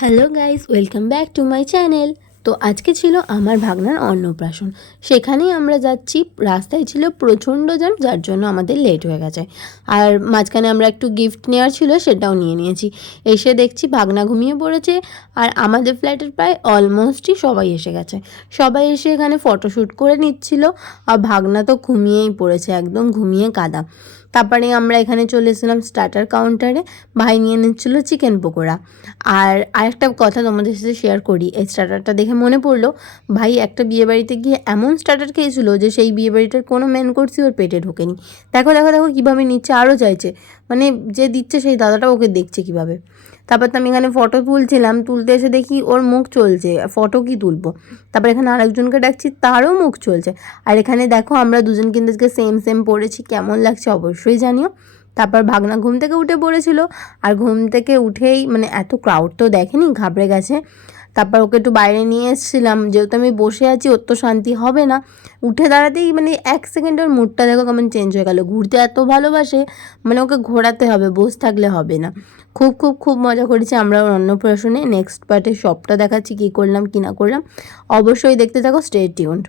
Hello guys, welcome back to my channel. তো আজকে ছিল আমার ভাগনার অন্নপ্রাশন। সেখানেই আমরা যাচ্ছি। রাস্তায় ছিল প্রচণ্ড জ্যাম, যার জন্য আমাদের লেট হয়ে গেছে। আর মাঝখানে আমরা একটু গিফট নেওয়ার ছিল, সেটাও নিয়ে নিয়েছি। এসে দেখছি ভাগনা ঘুমিয়ে পড়েছে। আর আমাদের ফ্ল্যাটের প্রায় অলমোস্টই সবাই এসে গেছে। সবাই এসে এখানে ফটোশ্যুট করে নিচ্ছিল। আর ভাগনা তো ঘুমিয়েই পড়েছে, একদম ঘুমিয়ে কাদা। তারপরে আমরা এখানে চলে এসেছিলাম স্টার্টার কাউন্টারে। ভাই নিয়ে নিচ্ছিল চিকেন পকোড়া। আর আরেকটা কথা তোমাদের সাথে শেয়ার করি, এই স্টার্টারটা দেখে মনে পড়লো, ভাই একটা বিয়েবাড়িতে গিয়ে এমন স্টার্টার খেয়েছিল যে সেই বিয়েবাড়িটার কোনো মেন কোর্সই ওর পেটে ঢোকেনি। দেখো দেখো দেখো কীভাবে নিচ্ছে, আরও চাইছে। মানে যে দিচ্ছে সেই দাদাটা ওকে দেখছে কীভাবে। তারপর তো আমি এখানে ফটো তুলছিলাম, তুলতে এসে দেখি ওর মুখ চলছে, ফটো কি তুলবো। তারপর এখানে আরেকজনকে ডাকছি, তারও মুখ চলছে। আর এখানে দেখো আমরা দুজন কিন্তু আজকে সেম সেম পড়েছি, কেমন লাগছে অবশ্যই জানিও। তারপর ভাগনা ঘুম থেকে উঠে পড়েছিল। আর ঘুম থেকে উঠেই মানে এত ক্রাউড তো দেখেনি, ঘাবড়ে গেছে। তারপর ওকে একটু বাইরে নিয়ে এসেছিলাম, যেহেতু আমি বসে আছি ওর তো শান্তি হবে না। উঠে দাঁড়াতেই মানে 1 সেকেন্ড ওর মুডটা দেখো কেমন চেঞ্জ হয়ে গেল। ঘুরতে এত ভালোবাসে, মানে ওকে ঘোরাতে হবে, বসে থাকলে হবে না। খুব খুব খুব মজা করেছি আমরা ওর অন্নপ্রাশনে। নেক্সট পার্টে সবটা দেখাচ্ছি কী করলাম কী না করলাম, অবশ্যই দেখতে থাকো, স্টে টিউনড।